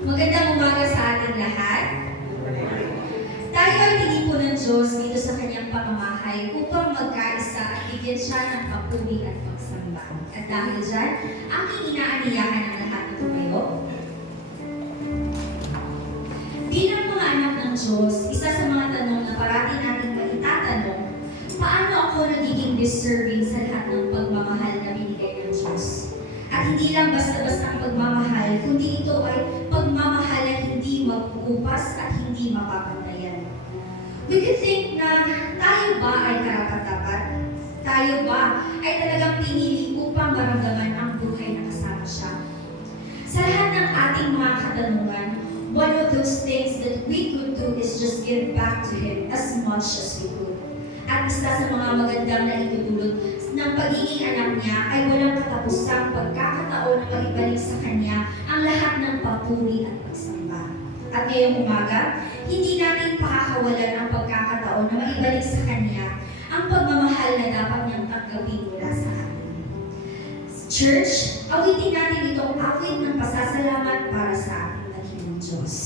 Magandang umaga sa ating lahat. Tayo ay tinipo ng Diyos dito sa kanyang pamamahay upang magkaisa at bigyan siya ng papuri at pagsamba. At dahil dyan, aking inaaniyahan ang lahat ng tumayo. Bilang mga anak ng Diyos, isa sa mga tanong na parati nating maitatanong, paano ako nagiging deserving sa lahat ng pagmamahal na binigay ng Diyos? At hindi lang basta-basta ang pagmamahal, kundi ito ay pagmamahal na hindi magkukupas at hindi mapapantayan. We could think na tayo ba ay karapat-dapat? Tayo ba ay talagang pinili upang maramdaman ang buhay na kasama siya? Sa lahat ng ating mga katanungan, one of those things that we could do is just give back to Him as much as we could. At isa sa mga magandang na itutulot ng pagiging anak niya ay walang katapusang pagkakataon na maibalik sa kanya ang lahat ng papuri at pagsamba. At ngayong umaga, hindi natin pakakawalan ang pagkakataon na maibalik sa kanya ang pagmamahal na dapat niyang tanggapin mula sa atin. Church, awitin natin itong awit ng pasasalamat para sa ating dakilang Diyos.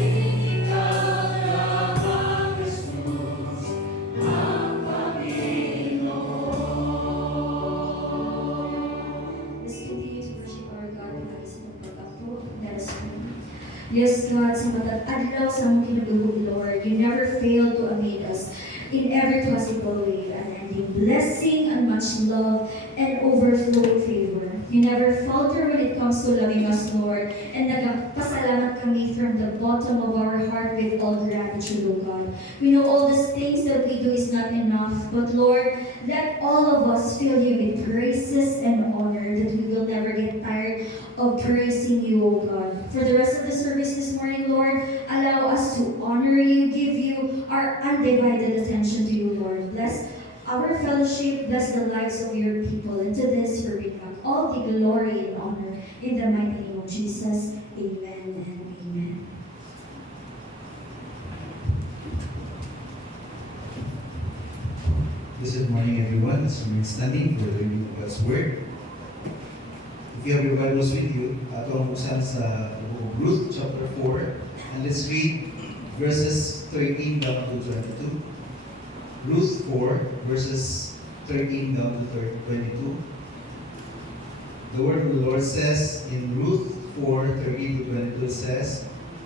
Let's continue to worship our God para sa pagpagkapo. Let us pray. Yes, God, sa matag adlaw sa mong kinulugod, Lord, you never fail to amaze us in every possible way, unending blessing and much love and overflowing favor. You never falter when it comes to loving us, Lord, and nagpasalamat kami from the bottom of our heart with all gratitude, O God. We know all these things that we do is not enough, but Lord, let all of us fill you with praises and honor, that we will never get tired of praising you, O God. For the rest of the service this morning, Lord, allow us to honor you, give you our undivided attention to you, Lord. Bless our fellowship, bless the lives of your people. And to this, we bring back all the glory and honor. In the mighty name of Jesus, amen and amen. Good morning, everyone. Let's remain standing for the reading of God's Word. If you have your Bibles with you, ito ang buksan sa Ruth chapter 4, and let's read verses 13 down to 22. Ruth 4, verses 13 down to 22. The word of the Lord says in Ruth 4, 13 to 22 says,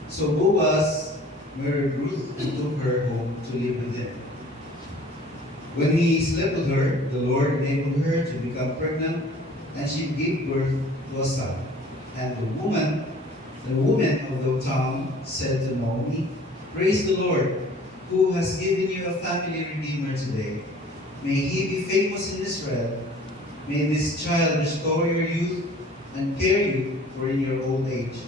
So Boaz married Ruth and took her home to live with him. When he slept with her, the Lord enabled her to become pregnant, and she gave birth to a son. And the woman of the town said to Naomi, Praise the Lord, who has given you a family redeemer today. May he be famous in Israel. May this child restore your youth and care you for in your old age.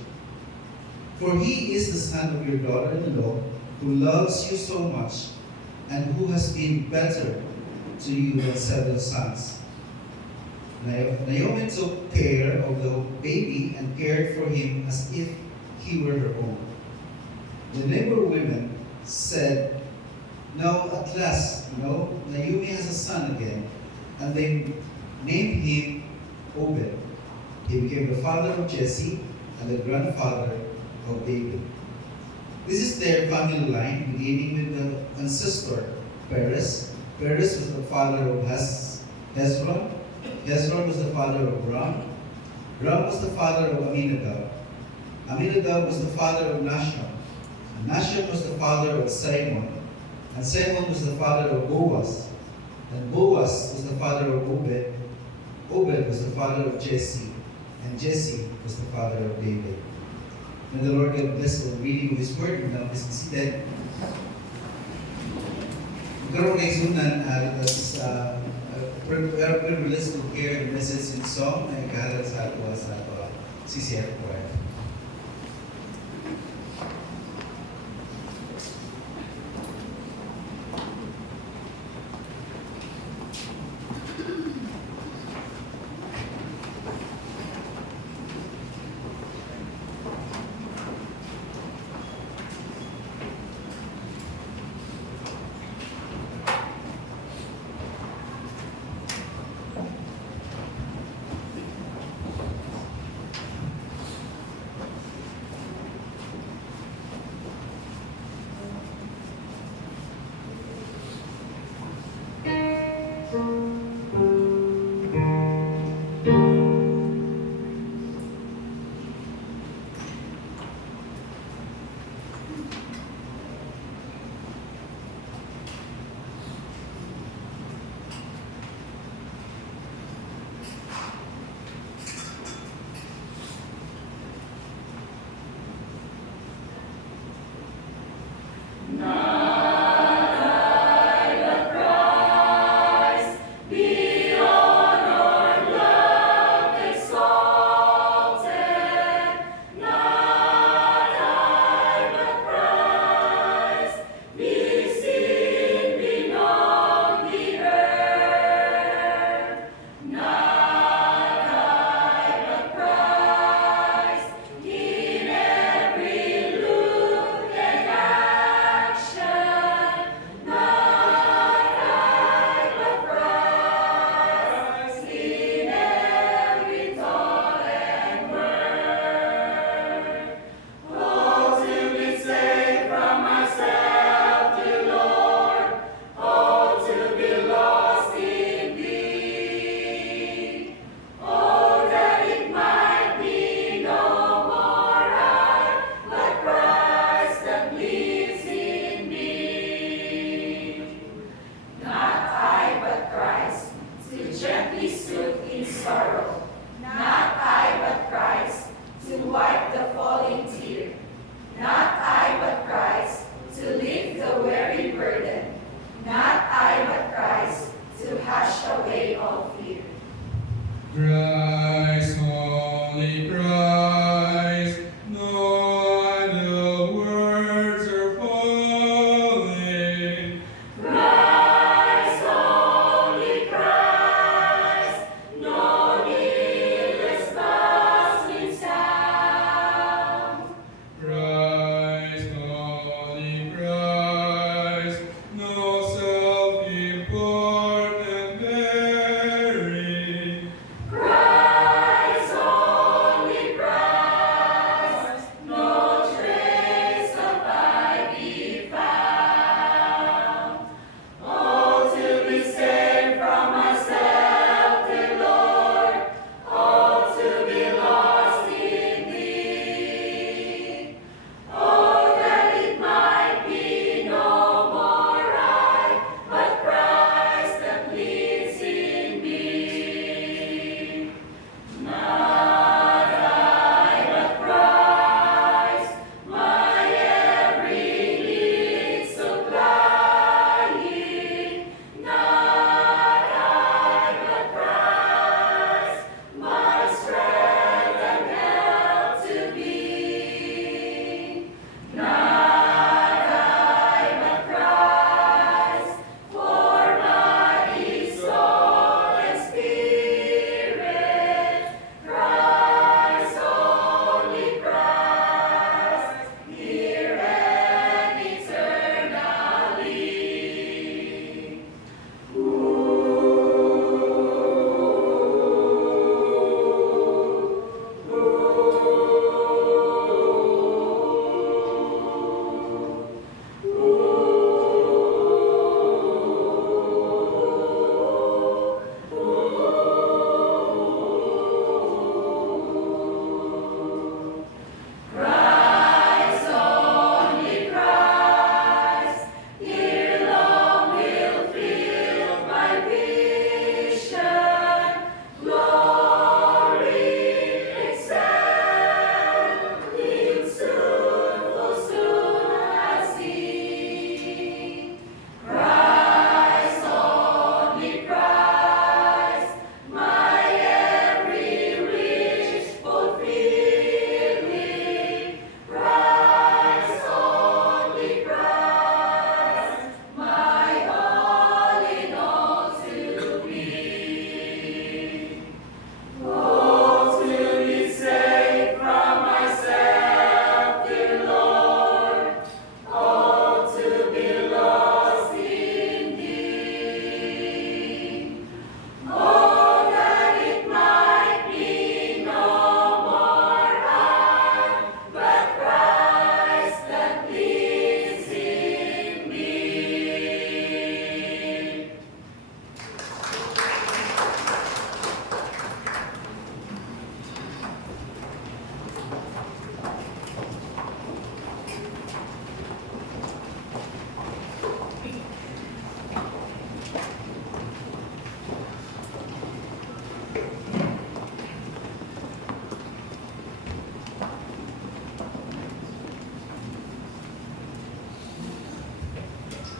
For he is the son of your daughter-in-law, who loves you so much, and who has been better to you than 7 sons. Naomi took care of the baby and cared for him as if he were her own. The neighbor women said, Now at last, Naomi has a son again, and they named him Obed. He became the father of Jesse and the grandfather of David. This is their family line, beginning with the ancestor Perez. Perez was the father of Hezron. Hezron was the father of Ram. Ram was the father of Aminadab. Aminadab was the father of Nahshon. And Nahshon was the father of Simon. And Simon was the father of Boaz. And Boaz was the father of Obed. Obed was the father of Jesse. And Jesse was the father of David. May the Lord God bless the reading of His Word. And now, please be seated. Magkaroon kayo sunan at privilege to hear the message in song na ikahalat sa ato sa CCF Choir.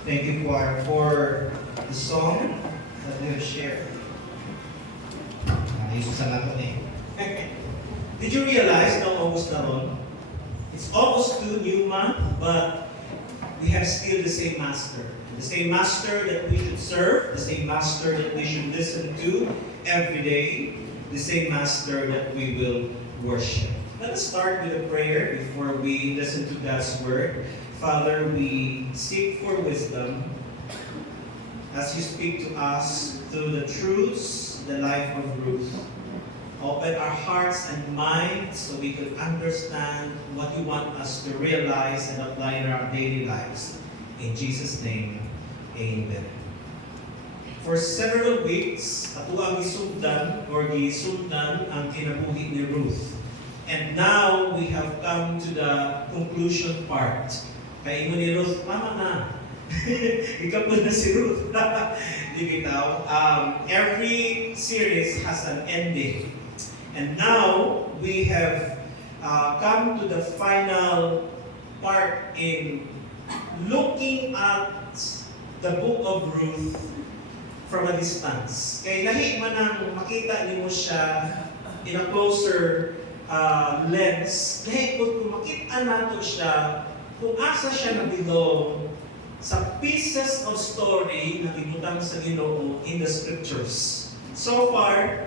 Thank you, choir, for the song that you have shared. Ayusan ako eh. Did you realize na almost na ron? It's almost to new month, but we have still the same master. The same master that we should serve, the same master that we should listen to every day, the same master that we will worship. Let us start with a prayer before we listen to God's word. Father, we seek for wisdom as you speak to us through the truths, the life of Ruth. Open our hearts and minds so we could understand what you want us to realize and apply in our daily lives. In Jesus' name, amen. For several weeks, ato ang gisundan ang kinabuhi ni Ruth. And now we have come to the conclusion part. Kaya mo ni Ruth, mama na. Ikaw po na si Ruth. Di bitaw. Every series has an ending. And now we have come to the final part in looking at the book of Ruth from a distance. Kaya lahi man ang makita ni mo siya in a closer lens, lahi kung makita nato siya, kung asa siya nabilong sa pieces of story na gibutang sa Ginoo in the scriptures. So far,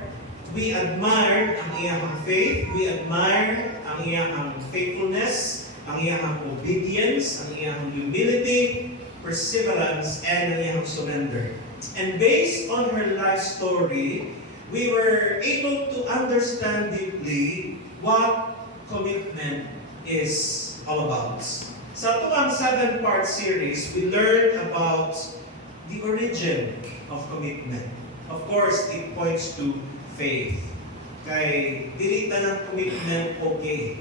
we admired ang iyang faith, we admired ang iyang faithfulness, ang iyang obedience, ang iyang humility, perseverance, and ang iyang surrender. And based on her life story, we were able to understand deeply what commitment is all about. Sa itong 7-part series, we learned about the origin of commitment. Of course, it points to faith. Kay dili tanang commitment okay.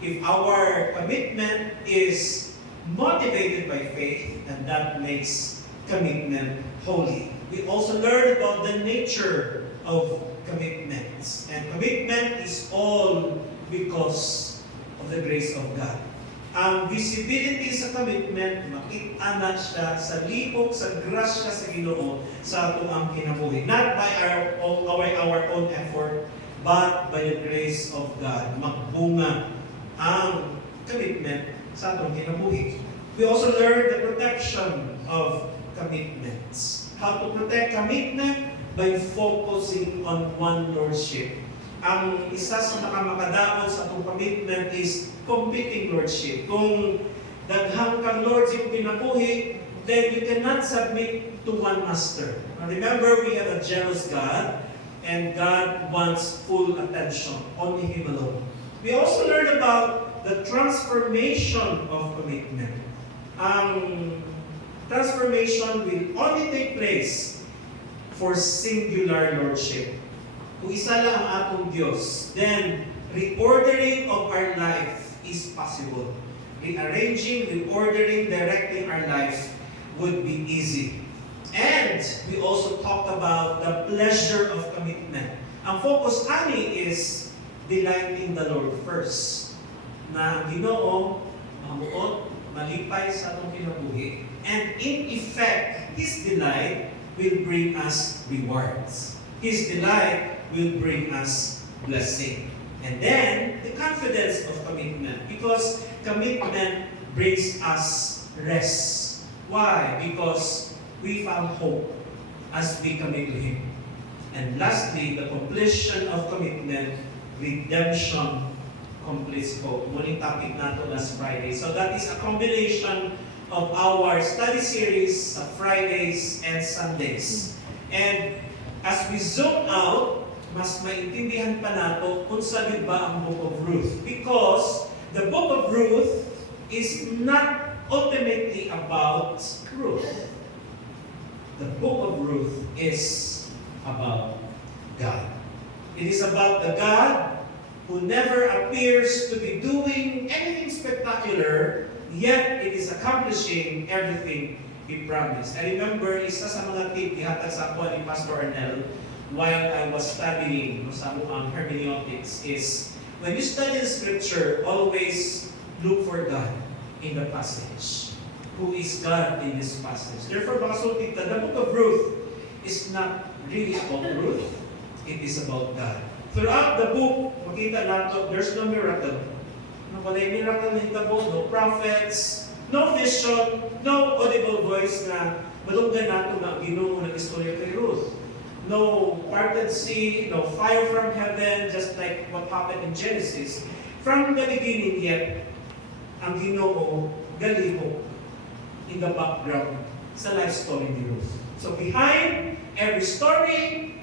If our commitment is motivated by faith, and that makes commitment holy. We also learned about the nature of commitments. And commitment is all because of the grace of God. Ang visibility sa commitment, makita na siya sa libog, sa grasya sa Ginoo sa ato ang kinabuhi. Not by our own effort, but by the grace of God. Magbunga ang commitment sa atong kinabuhi. We also learned the protection of commitments. How to protect commitment by focusing on one lordship. Ang isa sa nakamakadaon sa atong commitment is competing lordship. Kung daghang kang lords yung kinabuhi, then you cannot submit to one master. Now remember, we have a jealous God, and God wants full attention, only Him alone. We also learned about the transformation of commitment. Ang transformation will only take place for singular lordship. Kung isa lang ang atong Diyos, then reordering of our life is possible. Rearranging, reordering, directing our life would be easy. And we also talked about the pleasure of commitment. Ang focus ani is delighting the Lord first. Na ang Ginoo, mamuot, malipay sa atong kinabuhi. And in effect, His delight will bring us rewards. His delight will bring us blessing. And then, the confidence of commitment. Because commitment brings us rest. Why? Because we found hope as we commit to Him. And lastly, the completion of commitment, redemption completes hope. Muling topic nato last Friday. So that is a combination of our study series sa Fridays and Sundays. And as we zoom out, mas maintindihan pa nato kung sabi ba ang Book of Ruth. Because the Book of Ruth is not ultimately about Ruth. The Book of Ruth is about God. It is about the God who never appears to be doing anything spectacular, yet it is accomplishing everything He promised. I remember, isa sa mga tip ihatag sa ako ni Pastor Arnel while I was studying sa hermeneutics is, when you study the scripture, always look for God in the passage. who is God in this passage. Therefore, mga sultita, the book of Ruth is not really about Ruth. It is about God. Throughout the book, makita nato, there's no miracle. Walay miracle hitabo, no prophets, no vision, no audible voice na malunggan nato na Ginoo ng istorya kay Ruth. No parted sea, no fire from heaven, just like what happened in Genesis. From the beginning yet, ang Ginoo galihok in the background sa life story ni Ruth. So behind every story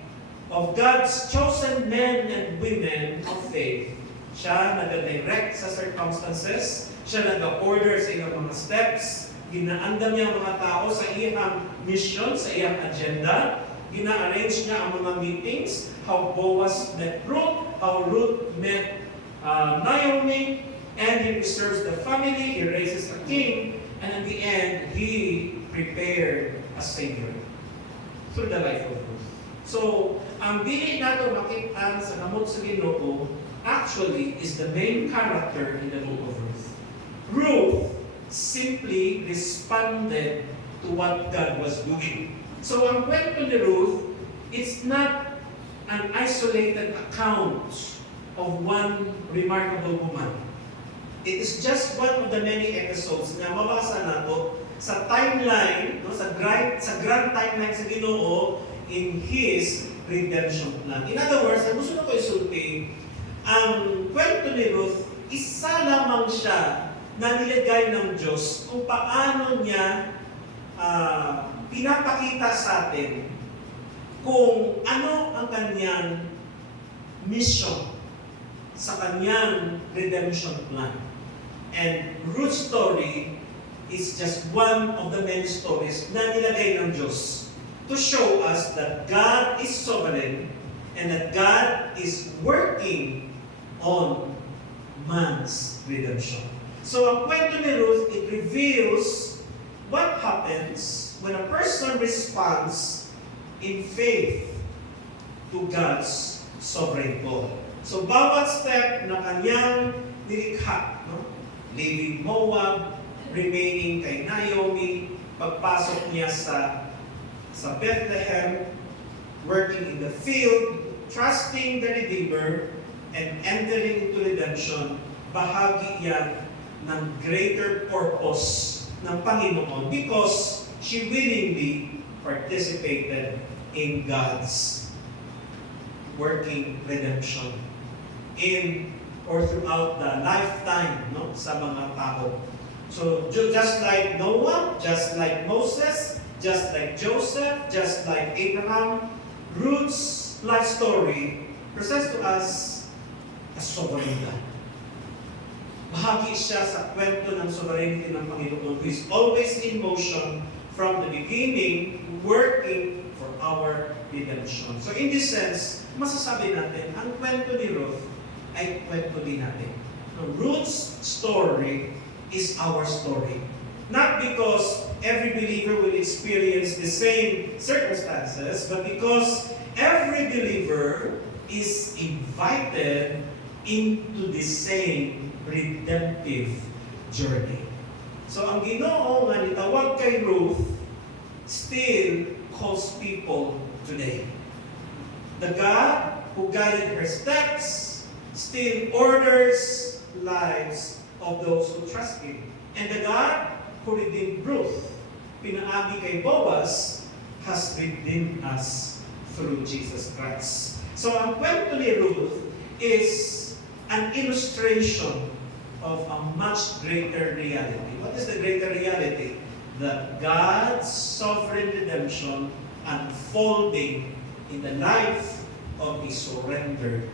of God's chosen men and women of faith, siya nag-direct sa circumstances, siya nag-order sa iyang mga steps, ginaandam niya ang mga tao sa iyang mission, sa iyang agenda, gina-arrange niya ang mga meetings, how Boaz met Ruth, how Ruth met Naomi, and he preserves the family, he raises a king, and in the end, he prepared a savior through the life of Ruth. So, ang dili nato makita sa kamot sa Ginoo actually is the main character in the book of Ruth. Ruth simply responded to what God was doing. So ang kwento ni Ruth, it's not an isolated account of one remarkable woman. It is just one of the many episodes na mabasa nato sa timeline, no, sa grand timeline sa Ginoo in His redemption plan. In other words, ang gusto na ko isulti, ang kwento ni Ruth, isa lamang siya na nilagay ng Diyos kung paano niya pinapakita sa atin kung ano ang kanyang mission sa kanyang redemption plan. And Ruth's story is just one of the many stories na nilagay ng Diyos to show us that God is sovereign and that God is working on man's redemption. So ang kwento ni Ruth, it reveals what happens when a person responds in faith to God's sovereign call. So bawat step na kanyang nilikha, no? Leaving Moab, remaining kay Naomi, pagpasok niya sa Bethlehem, working in the field, trusting the Redeemer, and entering into redemption, bahagi yan ng greater purpose ng Panginoon because she willingly participated in God's working redemption in or throughout the lifetime, no, sa mga tao. So just like Noah, just like Moses, just like Joseph, just like Abraham, Ruth's life story presents to us a sovereign God. Bahagi siya sa kwento ng sovereignty ng Panginoon who is always in motion from the beginning, working for our redemption. So in this sense, masasabi natin, ang kwento ni Ruth ay kwento din natin. Ruth's story is our story. Not because every believer will experience the same circumstances, but because every believer is invited into the same redemptive journey. So ang Ginoo nga nitawag kay Ruth still calls people today. The God who guided her steps still orders lives of those who trust Him. And the God who redeemed Ruth, pinaagi kay Boaz, has redeemed us through Jesus Christ. So ang kwento ni Ruth is an illustration of a much greater reality. What is the greater reality? That God's sovereign redemption unfolding in the life of a surrendered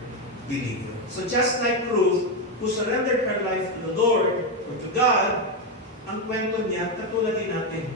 believer. So just like Ruth, who surrendered her life to the Lord or to God, ang kwento niya, katulad din natin.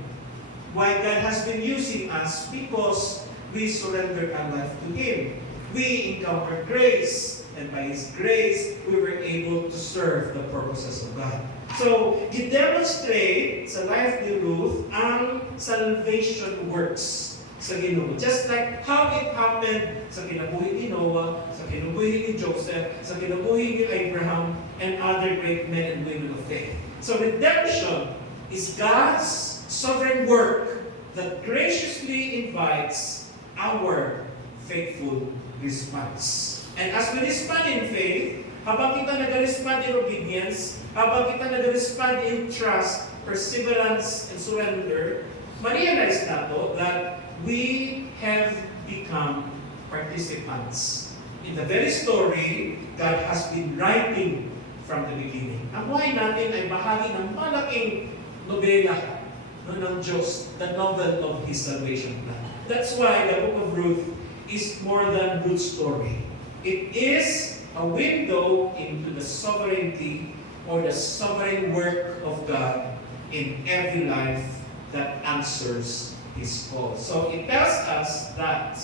Why God has been using us because we surrendered our life to Him. We encountered grace, and by His grace, we were able to serve the purposes of God. So, He demonstrates sa life ni Ruth ang salvation works sa Ginoo. Just like how it happened sa kinabuhi ni Noah, sa kinabuhi ni Joseph, sa kinabuhi ni Abraham, and other great men and women of faith. So, redemption is God's sovereign work that graciously invites our faithful response. And as we respond in faith, habang kita nag-respond in obedience, habang kita nag-respond in trust, perseverance, and surrender, ma-realize nato that we have become participants in the very story God has been writing from the beginning. Ang buhay natin ay bahagi ng malaking nobela ng Diyos, the novel of His salvation plan. That's why the book of Ruth is more than Ruth's story. It is a window into the sovereignty or the sovereign work of God in every life that answers His call. So it tells us that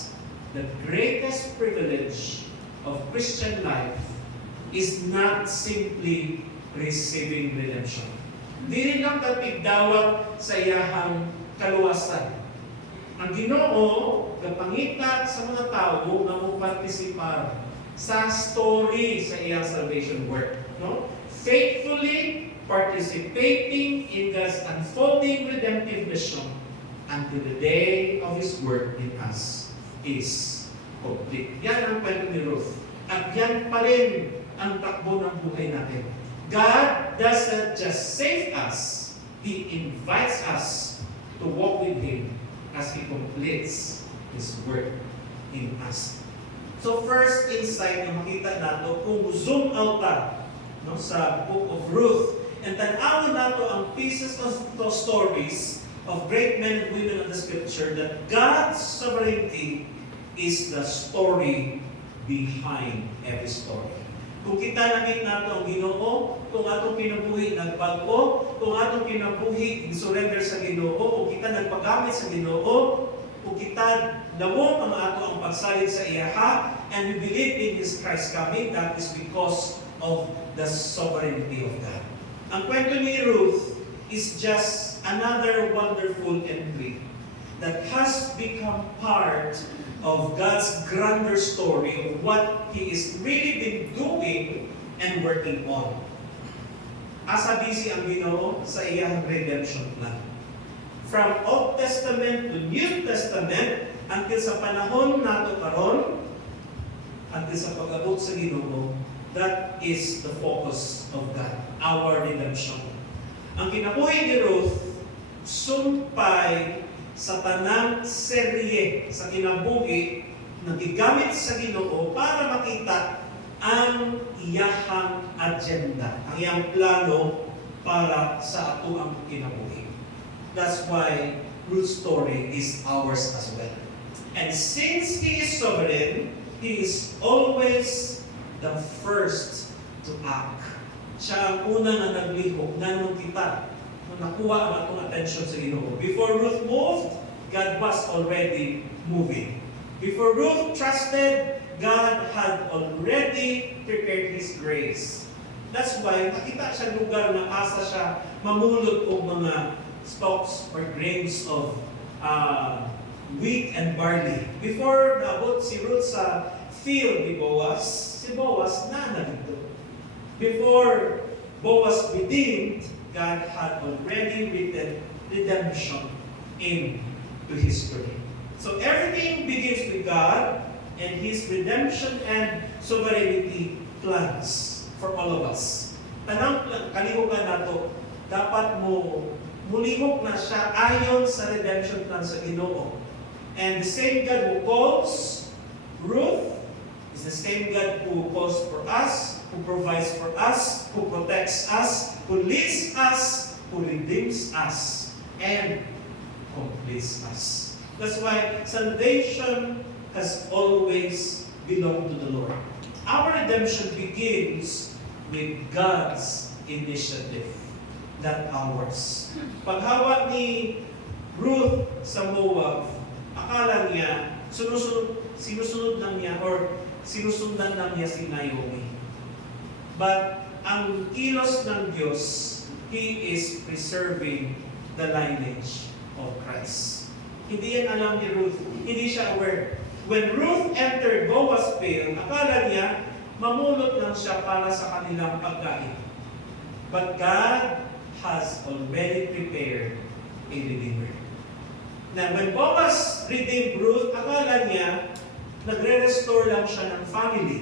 the greatest privilege of Christian life is not simply receiving redemption. Di rin ang kapigdawat sa iyahang kaluwasan. Ang Ginoo kapangita sa mga tao nga mo partisipar sa story sa iyang salvation work, no? Faithfully participating in God's unfolding redemptive mission until the day of His work in us is complete. Yan ang kwento ni Ruth. At yan pa rin ang takbo ng buhay natin. God doesn't just save us, He invites us to walk with Him as He completes His work in us. So first insight na makita nato kung zoom out ta no, sa book of Ruth and tanawon nato ang pieces of those stories of great men and women of the scripture that God's sovereignty is the story behind every story. Kung kita nakita nato ang Ginoo, kung atong pinabuhi nagbago, kung atong pinabuhi surrender sa Ginoo, kung kita nagpagamit sa Ginoo, kung kita lawom ang ato ang pagsalig sa iyaha, and we believe in His Christ coming, that is because of the sovereignty of God. Ang kwento ni Ruth is just another wonderful entry that has become part of God's grander story of what He is really been doing and working on. Asa busy ang Ginoo sa iyang redemption plan. From Old Testament to New Testament, until sa panahon nato karon, until sa pag-abot sa Ginoo, that is the focus of God, our redemption. Ang kinabuhi ni Ruth, sumpay sa tanang serye sa kinabuhi na gigamit sa Ginoo para makita ang iyahang agenda, ang iyang plano para sa ato ang kinabuhi. That's why Ruth's story is ours as well. And since He is sovereign, He is always the first to act. Siya ang una nga naglihok, nanong kita, nung nakuha ang atong attention sa Ginoo. Before Ruth moved, God was already moving. Before Ruth trusted, God had already prepared His grace. That's why nakita siya lugar na asa siya mamulot og mga stalks or grains of wheat and barley. Before naabot si Ruth sa field ni Boaz, si Boaz na dito. Before Boaz redeemed, God had already written redemption into history. So everything begins with God and His redemption and sovereignty plans for all of us. Tanang kalihukan nato, dapat mo mulihok na siya ayon sa redemption plan sa Ginoo. And the same God who calls Ruth is the same God who calls for us, who provides for us, who protects us, who leads us, who redeems us, and completes us. That's why salvation has always belonged to the Lord. Our redemption begins with God's initiative, not ours. Paghawa ni Ruth sa Moab, akala niya, sinusunod lang niya or sinusundan lang niya si Naomi. But ang kilos ng Diyos, He is preserving the lineage of Christ. Hindi yan alam ni Ruth. Hindi siya aware. When Ruth entered Boaz's field, akala niya, mamulot lang siya para sa kanilang pagkain. But God has already prepared a Redeemer. Na when Boaz redeemed Ruth, akala niya, nagre-restore lang siya ng family.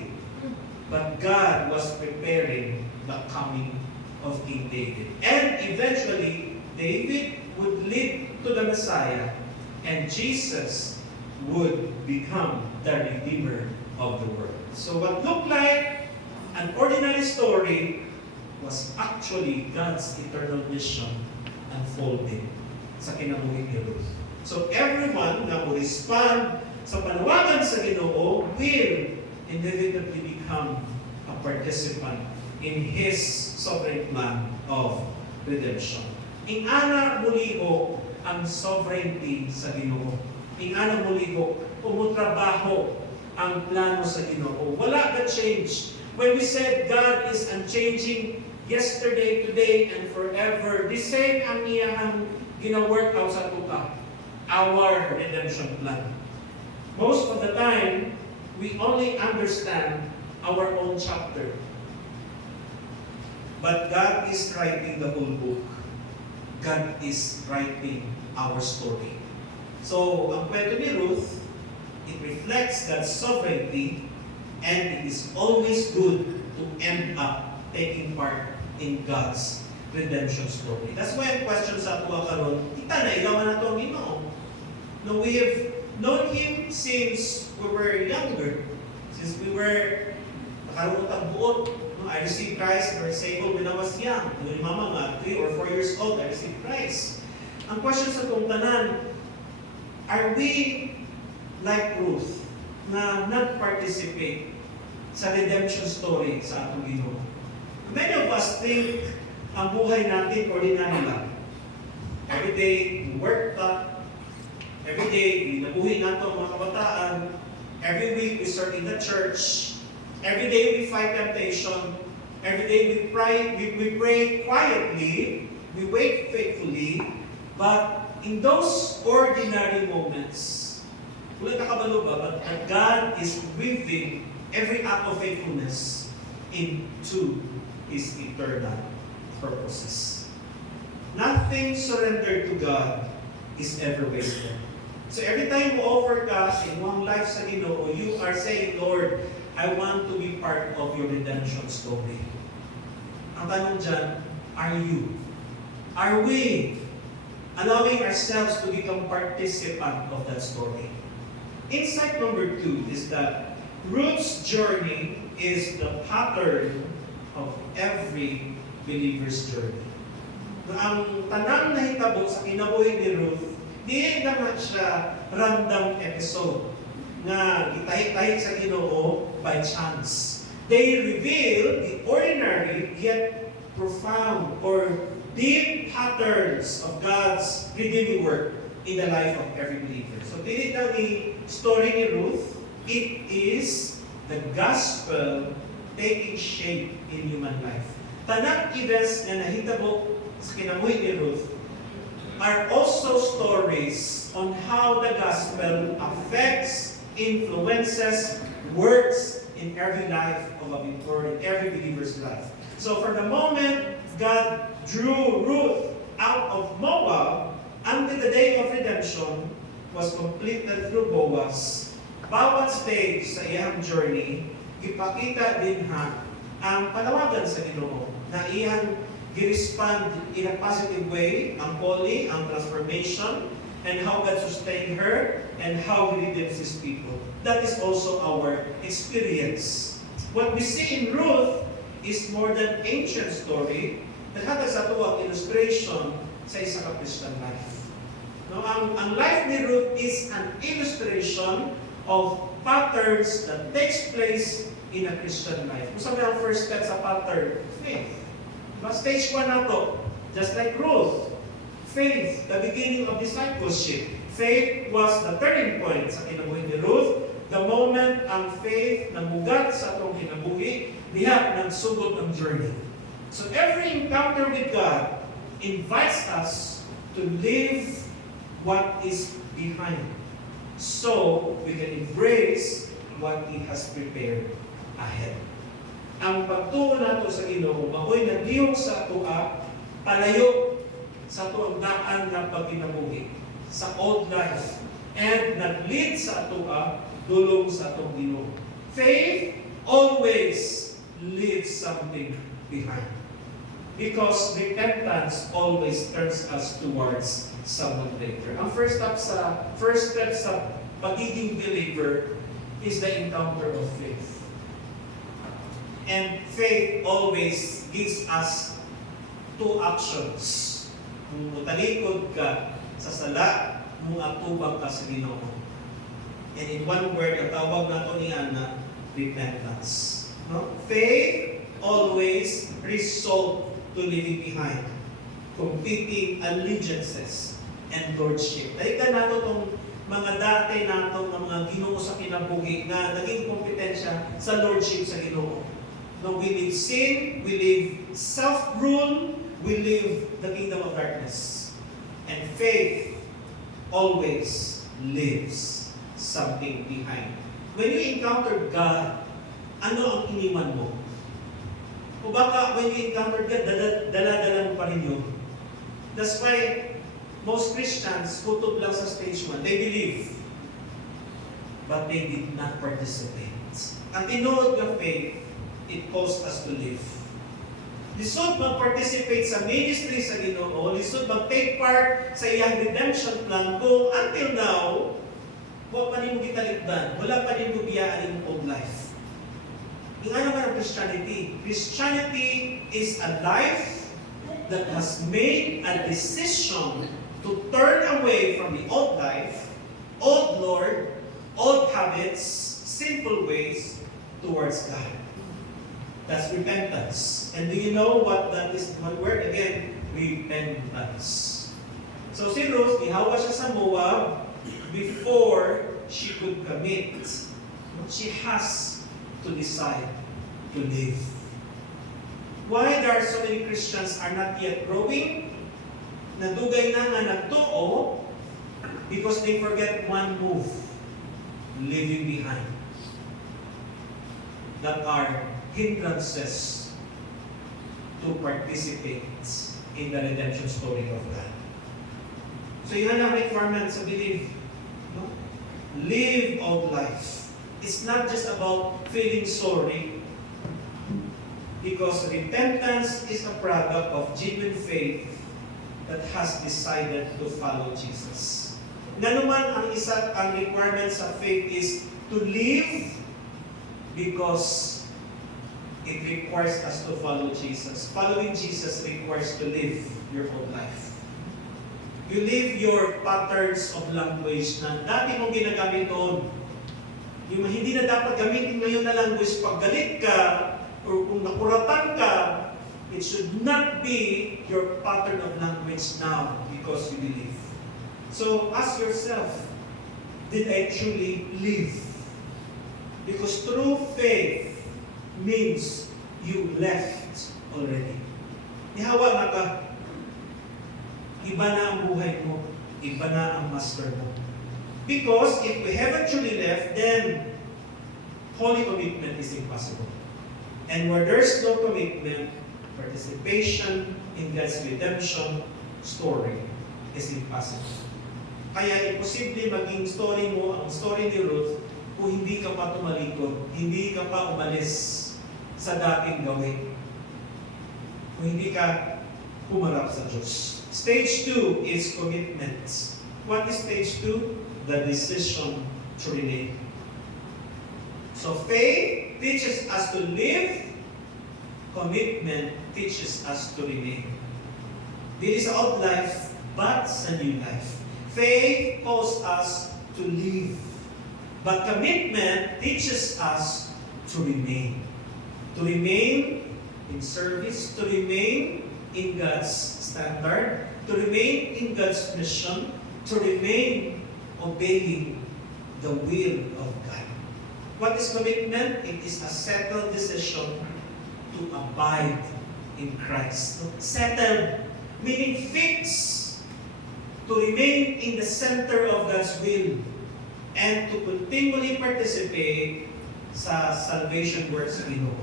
But God was preparing the coming of King David. And eventually, David would lead to the Messiah, and Jesus would become the Redeemer of the world. So what looked like an ordinary story was actually God's eternal vision unfolding sa kinabuhi ni Ruth. So everyone na will respond sa panawagan sa Ginoo will inevitably become a participant in His sovereign plan of redemption. Ingana muliho ang sovereignty sa Ginoo. Ingana muliho, umutrabaho ang plano sa Ginoo. Wala ka change. When we said God is unchanging yesterday, today, and forever, the same ang iyang gina-work out sa tuka. Our redemption plan. Most of the time, we only understand our own chapter. But God is writing the whole book. God is writing our story. So, ang kwento ni Ruth, it reflects God's sovereignty, and it is always good to end up taking part in God's redemption story. That's why ang question sa ato karon, kita na ilawan na ito ang Ginoo. No, we have known Him since we were younger. Since we were nakaroon ng buot. No, I received Christ or saved when I was young. Nung mama nga, 3 or 4 years old, I received Christ. Ang question sa itong tanan, are we like Ruth na nag-participate sa redemption story sa atong Ginoo? Many of us think ang buhay natin ordinary lang. Every day, we work pa. Every day, nabuhi nato ang mga kabataan. Every week, we serve in the church. Every day, we fight temptation. Every day, we pray quietly. We wait faithfully. But in those ordinary moments, wala nakabalo ba? But God is weaving every act of faithfulness into His eternal purposes. Nothing surrendered to God is ever wasted. So every time you offer ka in one life sa Ginoo, you are saying, Lord, I want to be part of your redemption story. Ang tanong dyan, are you? Are we allowing ourselves to become participant of that story? Insight number 2 is that Ruth's journey is the pattern of every believer's journey. Ang tanang nahitabo sa kinabuhi ni Ruth, di naman siya random episode na gitahi-tahi sa Ginoo by chance. They reveal the ordinary yet profound or deep patterns of God's redeeming work in the life of every believer. So dili lang ni story ni Ruth, it is the gospel taking shape in human life. Tanang events na nahitabo sa kinabuhi ni Ruth are also stories on how the gospel affects, influences, works in every life of a believer, in every believer's life. So from the moment God drew Ruth out of Moab until the day of redemption was completed through Boaz, bawat stage sa iyang journey, ipakita din ang panawagan sa Ginoo na iyang gi-respond in a positive way, ang calling, ang transformation, and how God sustained her, and how He redeems His people. That is also our experience. What we see in Ruth is more than ancient story, naghatag sa ito ang illustration sa isa ka Christian life. No, ang life ni Ruth is an illustration of patterns that takes place in a Christian life. Kung sabi ang first step sa pattern, faith. But stage 1 na to, just like Ruth, faith, the beginning of discipleship. Faith was the turning point sa kinabuhi ni Ruth. The moment ang faith namugat sa atong kinabuhi, diha nagsugod ang journey. So every encounter with God invites us to live what is behind, so we can embrace what He has prepared ahead. Ang pagtuo nato sa Ginoo, mao'y naglihok sa atoa palayo sa tuang daan nga pagkinabuhi sa old life and nag-lead sa atua dulong sa atong Ginoo. Faith always leaves something behind. Because repentance always turns us towards someone greater. Ang first step sa pagiging believer is the encounter of faith. And faith always gives us two actions. Kung mutalikod ka sa sala, kung atubang ka sa Ginoo. And in one word, ang tawag nato niya na repentance. No? Faith always result to leaving behind competing allegiances and lordship. Dahil ka nato itong mga dati nato ng mga Ginoo sa kinabuhi na naging kompetensya sa lordship sa Ginoo. No, we live sin, we live self-rule, we live the kingdom of darkness. And faith always leaves something behind. When you encounter God, ano ang iniwan mo? O baka when you encounter God, dala-dala mo pa rin yun. That's why most Christians kutob lang sa stage 1. They believe, but they did not participate. Ang tinuod ng faith, it calls us to live. Lisod mag-participate sa ministry sa Ginoo, lisod mag-take part sa iyang redemption plan kung until now, wala pa rin mo gitalikdan, wala pa rin mo biyaan yung old life. Ano naman ang Christianity? Christianity is a life that has made a decision to turn away from the old life, old Lord, old habits, sinful ways towards God. That's repentance. And do you know what that is? One word again, repentance. So si Ruth, ihawa siya sa Moab before she could commit. She has to decide to live. Why there are so many Christians are not yet growing? Nadugay na nga nagtuo because they forget one move, leaving behind. That are hindrances to participate in the redemption story of God. So yan ang requirement sa belief. No? Live old life. It's not just about feeling sorry, because repentance is a product of genuine faith that has decided to follow Jesus. Nga naman ang requirement sa faith is to live because it requires us to follow Jesus. Following Jesus requires to live your own life. You live your patterns of language na dati mong ginagamit noon. Yung hindi na dapat gamitin ngayon na language pag galit ka or kung nakuratan ka, it should not be your pattern of language now because you believe. So ask yourself, did I truly live? Because true faith means you left already. Ihawa na ka. Iba na ang buhay mo. Iba na ang master mo. Because if we haven't truly left, then holy commitment is impossible. And where there's no commitment, participation in God's redemption story is impossible. Kaya imposible maging story mo, ang story ni Ruth, kung hindi ka pa tumalikod, hindi ka pa umalis sa dating gawin. Kung hindi ka humarap sa Diyos. Stage 2 is commitment. What is stage 2? The decision to remain. So faith teaches us to live. Commitment teaches us to remain. This is old life, but sa new life. Faith calls us to live. But commitment teaches us to remain. To remain in service, to remain in God's standard, to remain in God's mission, to remain obeying the will of God. What is commitment? It is a settled decision to abide in Christ. Settled, meaning fixed, to remain in the center of God's will, and to continually participate sa salvation work sa Ginoo.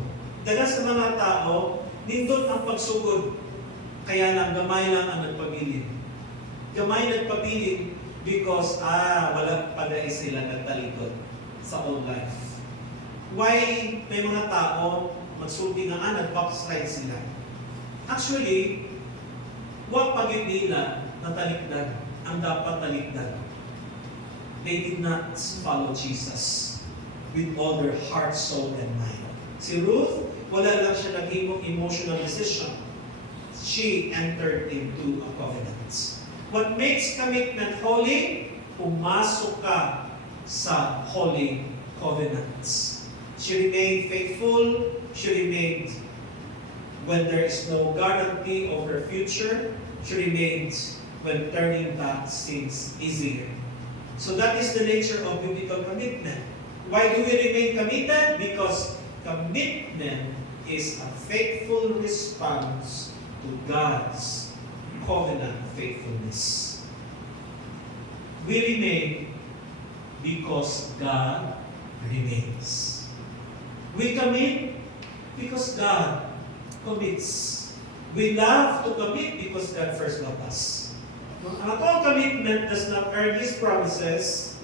Daga sa mga tao, nindot ang pagsugod. Kaya lang, gamay lang ang nagpabilin. Gamay nagpabilin because, wala pa dahil sila nagtalikod sa old life. Why may mga tao magsulti nga, nag-backslide sila? Actually, wag pagit nila na talikdan ang dapat talikdan. They did not follow Jesus with all their heart, soul, and mind. Si Ruth, wala lang siya nag-imong emotional decision. She entered into a covenant. What makes commitment holy? Pumasok ka sa holy covenants. She remained faithful. She remained when there is no guarantee of her future. She remained when turning back seems easier. So that is the nature of biblical commitment. Why do we remain committed? Because commitment is a faithful response to God's covenant faithfulness. We remain because God remains. We commit because God commits. We love to commit because God first loved us. Ang atong commitment does not earn His promises.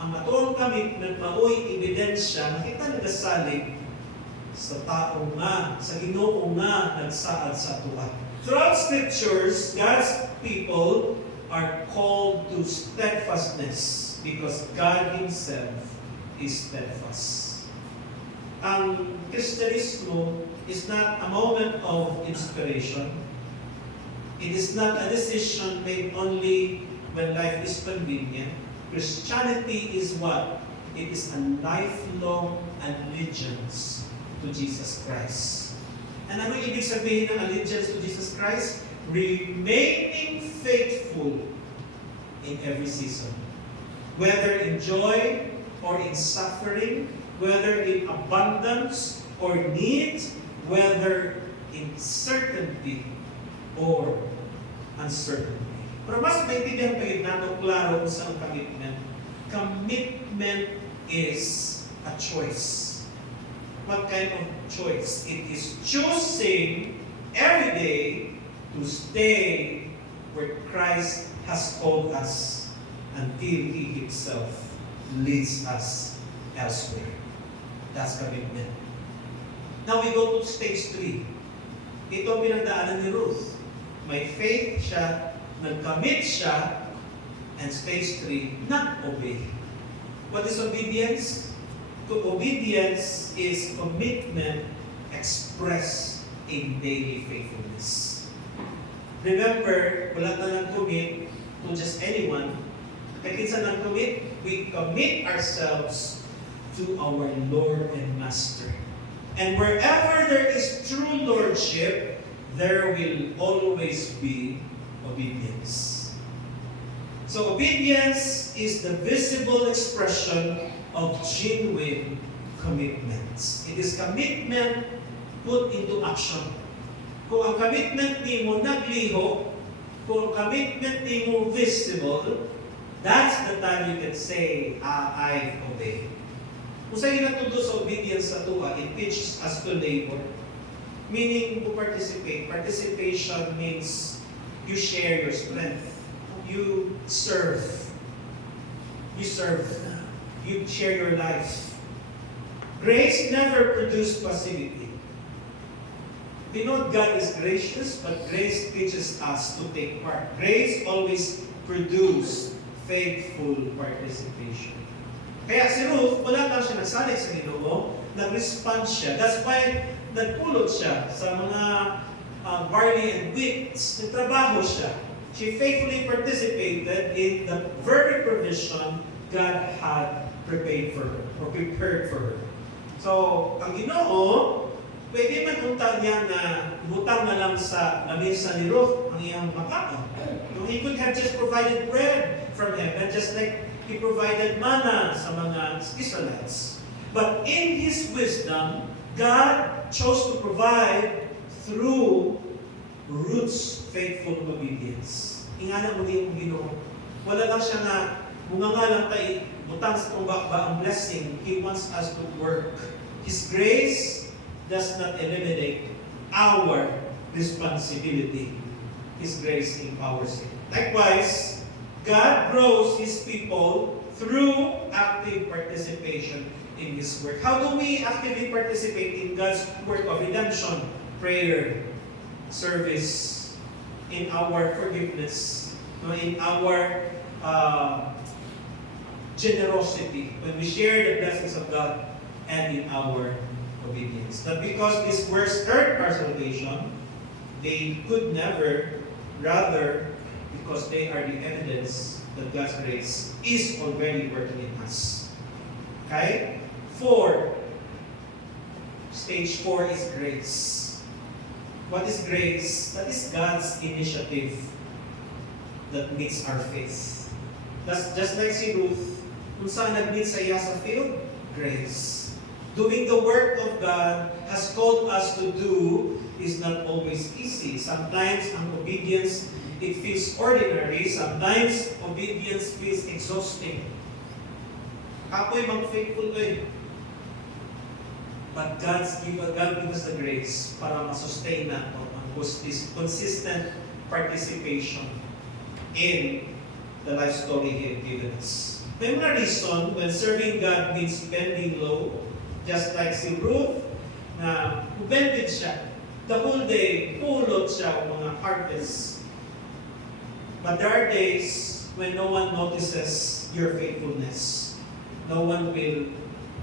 Ang atong commitment maoy ebidensya nakita nagasalig sa tao nga, sa Ginoo nga nagsaad sa atuan. Throughout scriptures, God's people are called to steadfastness because God Himself is steadfast. Ang Kristyanismo is not a moment of inspiration. It is not a decision made only when life is convenient. Christianity is what? It is a lifelong allegiance to Jesus Christ. And ano ibig sabihin ng allegiance to Jesus Christ? Remaining faithful in every season. Whether in joy or in suffering, whether in abundance or need, whether in certainty or uncertainty. Pero mas maintindihan pa yun natin klaro kung saan commitment. Commitment is a choice. What kind of choice? It is choosing every day to stay where Christ has called us until He Himself leads us elsewhere. That's commitment. Now we go to stage 3. Ito ang pinagdaanan ni Ruth. May faith siya, nag-commit siya, and stage 3, nag-obey. What is obedience? Obedience is commitment expressed in daily faithfulness. Remember, wala ka lang commit to just anyone. Kaya nang commit, we commit ourselves to our Lord and Master. And wherever there is true lordship, there will always be obedience. So obedience is the visible expression of genuine commitments. It is commitment put into action. Kung ang commitment ni mo nagliho, kung ang commitment ni mo visible, that's the time you can say, I obey. Kung sa'yo natuto sa obedience sa tuwa, it teaches us to labor. Meaning to participate. Participation means you share your strength. You serve. You serve. You share your life. Grace never produced passivity. We know God is gracious, but grace teaches us to take part. Grace always produces faithful participation. Kaya si Ruth, wala lang siya nagsalig sa Ginoo, nag-respond siya. That's why nagpulot siya sa mga barley and wheat. Nagtrabaho siya. She faithfully participated in the very provision God had prepared for her, or prepared for her. So, ang Ginoo, pwede man unta niya na butang na lang sa lamesa ni Ruth ang iyang makaon. He could have just provided bread from heaven, just like He provided manna sa mga Israelites. But in His wisdom, God chose to provide through Ruth's faithful obedience. Ingana mo din ang Ginoo. Wala lang siya na bunga nga lang tayo butang sa tumbak ba ang blessing. He wants us to work. His grace does not eliminate our responsibility. His grace empowers it. Likewise, God grows His people through active participation in His work. How do we actively participate in God's work of redemption? Prayer, service, in our forgiveness, in our generosity, when we share the blessings of God, and in our obedience. Not because these works earned our salvation, they could never, rather because they are the evidence that God's grace is already working in us. Okay? 4. Stage 4 is grace. What is grace? That is God's initiative that meets our faith. That's just like si Ruth, kung saan nag-meet sa iya sa field, grace. Doing the work of God has called us to do is not always easy. Sometimes ang obedience, it feels ordinary. Sometimes obedience feels exhausting. Kapoy mag-faithful eh. But God give us the grace para masustain nato ang consistent participation in the life story He had given us. May mga reason when serving God means bending low, just like si Ruth, na bended siya. The whole day, pulot siya ng mga harvest. But there are days when no one notices your faithfulness. No one will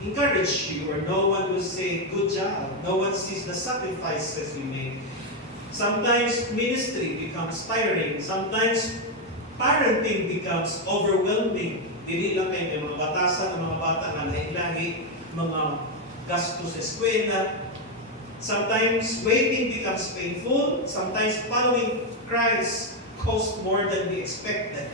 encourage you, or no one will say, good job. No one sees the sacrifices we make. Sometimes ministry becomes tiring. Sometimes parenting becomes overwhelming. Dili lang kayo, may mga batasan ng mga bata na lahi-lahi, mga gastos sa eskwela. Sometimes waiting becomes painful. Sometimes following Christ costs more than we expected.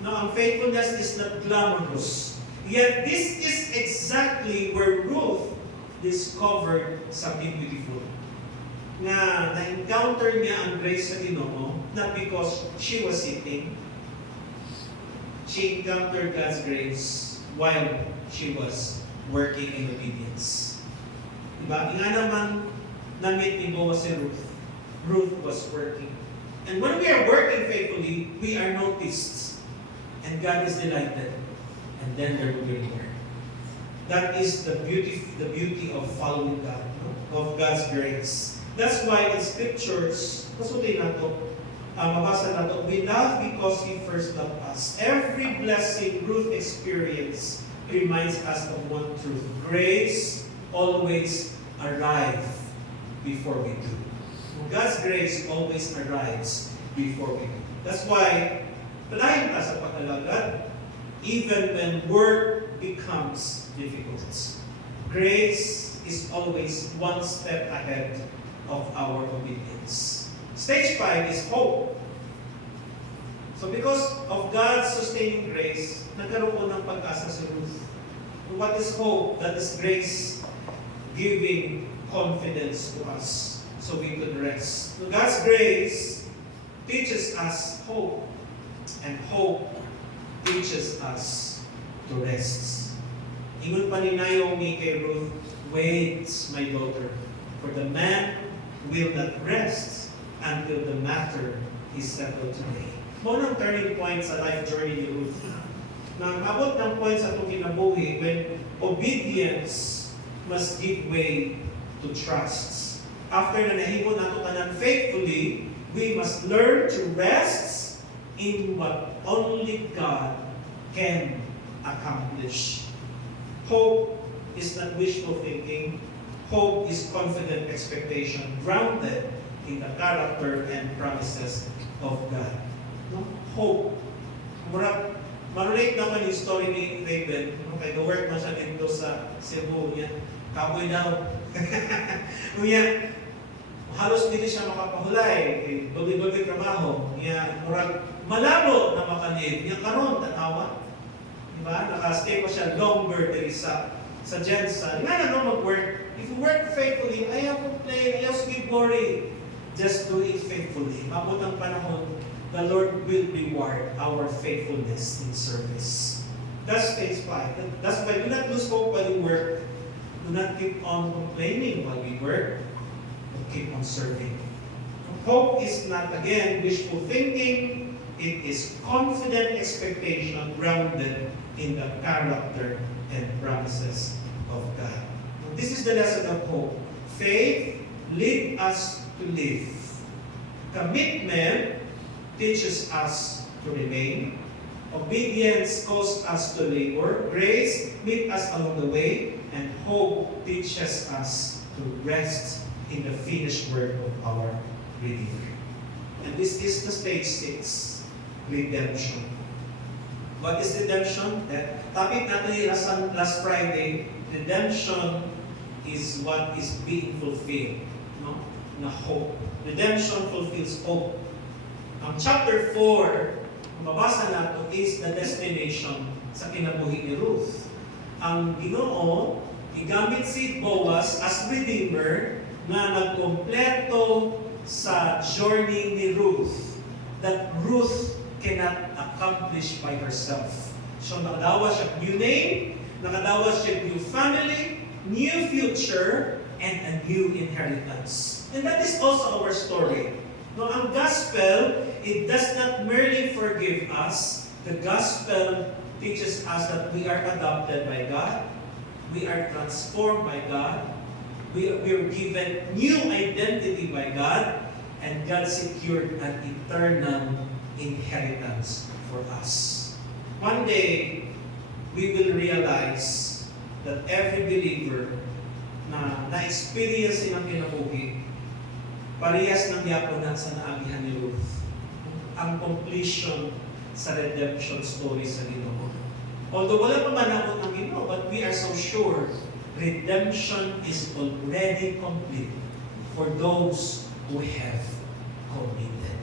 No, ang faithfulness is not glamorous. Yet this is exactly where Ruth discovered something beautiful. Na-encounter niya ang grace sa Ginoo, not because she was sitting. She encountered God's grace while she was working in obedience. Diba? Nga naman, na-meet ni Boaz si Ruth. Ruth was working. And when we are working faithfully, we are noticed. And God is delighted. And then there will be reward. That is the beauty of following God, no? Of God's grace. That's why in scriptures, pasutin nato, mabasa nato, we love because He first loved us. Every blessing Ruth experienced reminds us of one truth. Grace always arrives before we do. God's grace always arrives before we do. That's why, palayan ta sa pag-alagad, even when work becomes difficult. Grace is always one step ahead of our obedience. Stage 5 is hope. So because of God's sustaining grace, nagkaroon ng pag-asa si Ruth. What is hope? That is grace giving confidence to us so we could rest. So God's grace teaches us hope, and hope teaches us to rest. Ingon pa ni Naomi kay Ruth, wait, my daughter, for the man will not rest until the matter is settled today. Mo ng turning point sa life journey ni Ruth. Nang abot ng point sa itong kinabuhi when obedience must give way to trust. After na nahimo nato tanan faithfully, we must learn to rest in what only God can accomplish. Hope is not wishful thinking. Hope is confident expectation grounded in the character and promises of God. No? Hope. Marelate naman yung story ni Raven. Kaya work na siya dito sa Cebu niya. Kapoy daw. Niya, halos hindi siya makapahulay. Dobi-dobi trabaho. Niya, malabo na makanib. Niya karon tanawa. Diba? Nakastay pa siya longer diri sa Jensen. Nga na mag-work. If you work faithfully, ayaw complain, ayaw sige worry. Just do it faithfully. Mabot ang panahon, the Lord will reward our faithfulness in service. That's stage 5. That's why do not lose hope while you work. Do not keep on complaining while we work. But keep on serving. Hope is not, again, wishful thinking. It is confident expectation grounded in the character and promises of God. This is the lesson of hope. Faith leads us to live. Commitment teaches us to remain. Obedience calls us to labor. Grace meets us along the way. And hope teaches us to rest in the finished work of our Redeemer. And this is the stage 6, redemption. What is redemption? Topic natin last Friday, redemption is what is being fulfilled. No? Na hope. Redemption fulfills hope. Ang chapter 4, ang mabasa nato is the destination sa kinabuhi ni Ruth. Ang Ginoo, igamit si Boaz as redeemer na nagkompleto sa journey ni Ruth that Ruth cannot accomplish by herself. So nakadawa siya new name, nakadawa siya new family, new future, and a new inheritance. And that is also our story. No, ang gospel, it does not merely forgive us. The gospel teaches us that we are adopted by God, we are transformed by God, we are given new identity by God, and God secured an eternal inheritance for us. One day, we will realize that every believer na na-experience ng kinabuhi, parehas ng yapon na sa naagihan ni Ruth. Ang completion sa redemption story sa Ginoo. Although wala pa man ako ng Ginoo, but we are so sure redemption is already complete for those who have committed.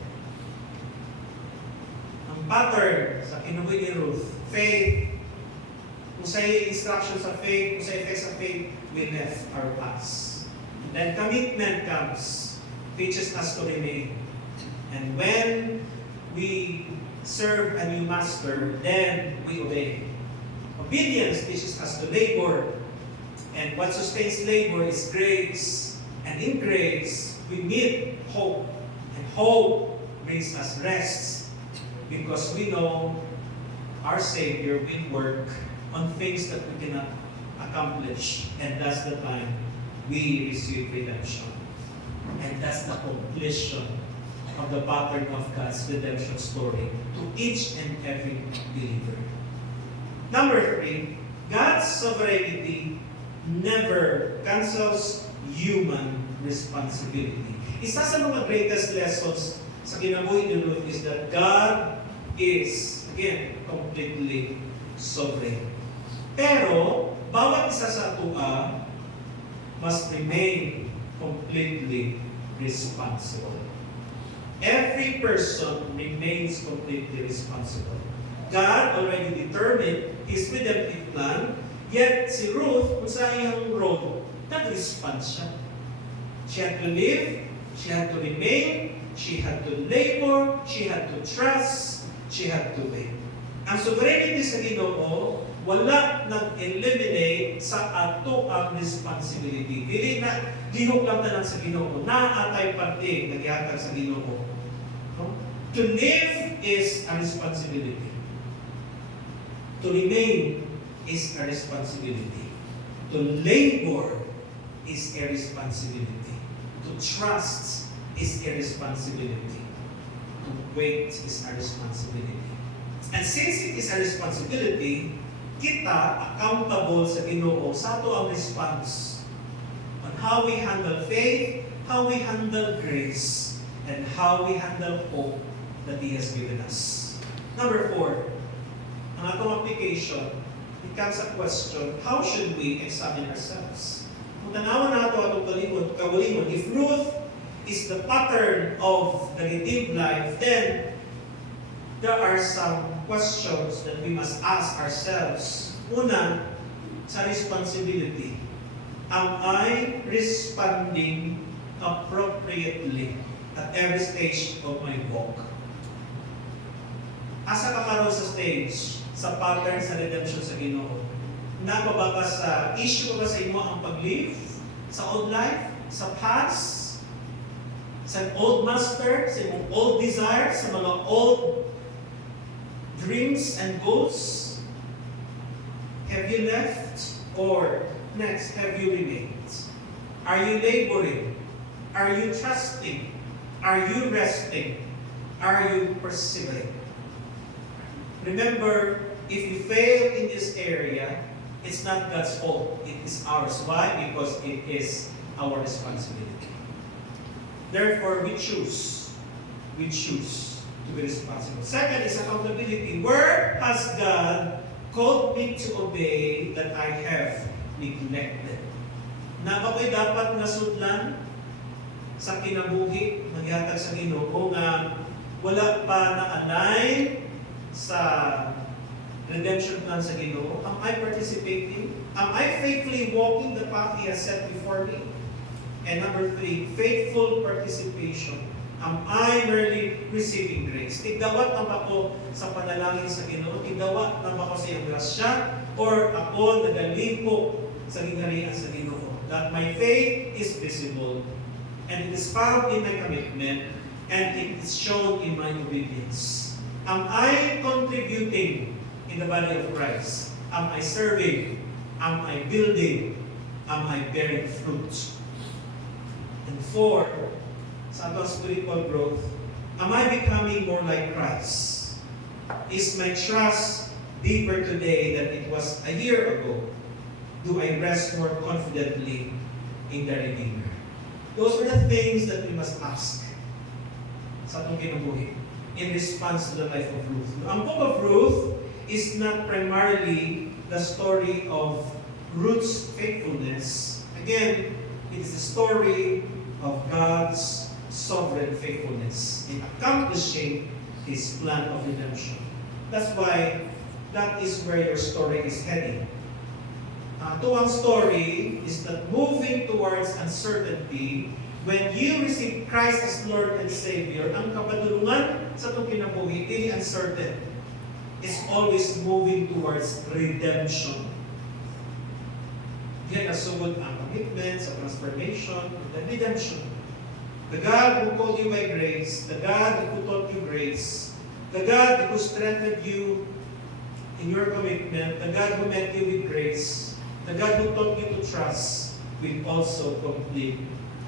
Ang pattern sa kinabuhi ni Ruth, faith, kung sa instruction sa faith, kung sa effect sa faith, we left our past. And then commitment comes, teaches us to remain. And when we serve a new master, then we obey. Obedience teaches us to labor. And what sustains labor is grace. And in grace, we meet hope. And hope brings us rest. Because we know our Savior will work on things that we cannot accomplish. And that's the time we receive redemption. And that's the completion of the pattern of God's redemption story to each and every believer. Number 3, God's sovereignty never cancels human responsibility. Isa sa mga greatest lessons sa kinabuhi ni Ruth is that God is, again, completely sovereign. Pero, bawat isa sa atua must remain completely responsible. Every person remains completely responsible. God already determined His redemptive plan, yet si Ruth, kung sa iyang role, nag-respond siya. She had to live, she had to remain, she had to labor, she had to trust, she had to wait. Ang sovereignty sa Ginoo, wala nag-eliminate sa ato ang responsibility. Dili na, lihok lang tanan sa Ginoo. Naatay parte, nagyatag sa Ginoo. No? To live is a responsibility. To remain is a responsibility. To labor is a responsibility. To trust is a responsibility. To wait is a responsibility. And since it is a responsibility, kita accountable sa Ginoo sa ato ang response on how we handle faith, how we handle grace, and how we handle hope that He has given us. Number 4, ang atong application, it comes a question, how should we examine ourselves? Kung tanawan na ito atong kabulimon, if Ruth is the pattern of the redeemed life, then there are some questions that we must ask ourselves. Una, sa responsibility. Am I responding appropriately at every stage of my walk? Asa ka karon sa stage, sa pattern sa redemption sa Ginoo? Napa ba sa issue ba sa imo ang pag-live? Sa old life? Sa past? Sa old master, sa imong old desires, sa mga old dreams and goals? Have you left? Or next, have you remained? Are you laboring? Are you trusting? Are you resting? Are you persevering? Remember, if you fail in this area, it's not God's fault. It is ours. Why? Because it is our responsibility. Therefore, we choose to be responsible. Second is accountability. Where has God called me to obey that I have neglected? Na ba ko'y dapat nasudlan sa kinabuhi, nagyatag sa Ginoo nga wala pa na-align sa redemption plan sa Ginoo? Am I participating? Am I faithfully walking the path He has set before me? And number 3, faithful participation. Am I merely receiving grace? Tigdawat na ba ko sa panalangin sa Ginoo? Tigdawat na ba ko sa iyang grasya? Or ako nagalimpo sa gingharian sa Ginoo? That my faith is visible, and it is found in my commitment, and it is shown in my obedience. Am I contributing in the body of Christ? Am I serving? Am I building? Am I bearing fruit? And 4, sa atong spiritual growth, am I becoming more like Christ? Is my trust deeper today than it was a year ago? Do I rest more confidently in the Redeemer? Those are the things that we must ask sa atong kinabuhi in response to the life of Ruth. Ang book of Ruth is not primarily the story of Ruth's faithfulness. Again, it is the story of God's sovereign faithfulness in accomplishing His plan of redemption. That's why that is where your story is heading. Tuwang story is that moving towards uncertainty, when you receive Christ as Lord and Savior, ang kapadulungan sa itong kinabuhi, hindi uncertain. It's always moving towards redemption. Yan nasugod ang commitment sa transformation and redemption. The God who called you by grace, the God who taught you grace, the God who strengthened you in your commitment, the God who met you with grace, the God who taught you to trust, will also complete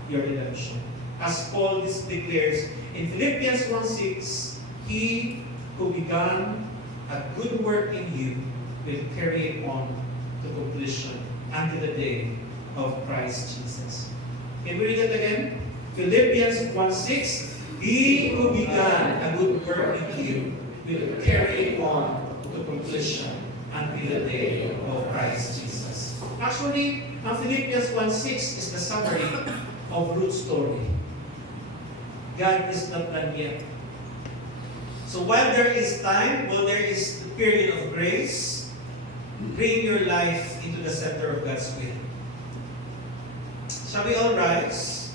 your redemption. As Paul declares in Philippians 1:6, He who began a good work in you will carry it on to completion until the day of Christ Jesus. Can we read it again? Philippians 1:6, He who began a good work in you will carry it on to completion until the day of Christ Jesus. Actually, Philippians 1:6 is the summary of Ruth's story. God is not done yet. So while there is time, while there is the period of grace, bring your life into the center of God's will. Shall we all rise?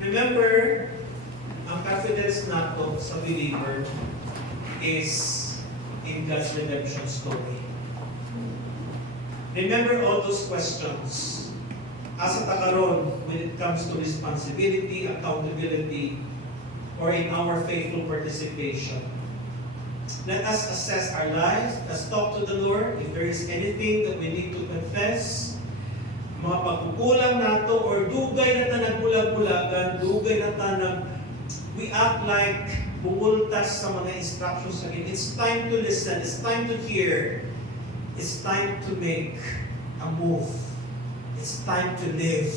Remember, ang confidence nato sa believer is in God's redemption story. Remember all those questions. Asa ta karon when it comes to responsibility, accountability, or in our faithful participation. Let us assess our lives. Let's talk to the Lord. If there is anything that we need to confess, mga pagkukulang nato, or dugay na ta nagbulag-bulagan, dugay na ta we act like bumultas sa mga instructions again. It's time to listen. It's time to hear. It's time to make a move. It's time to live.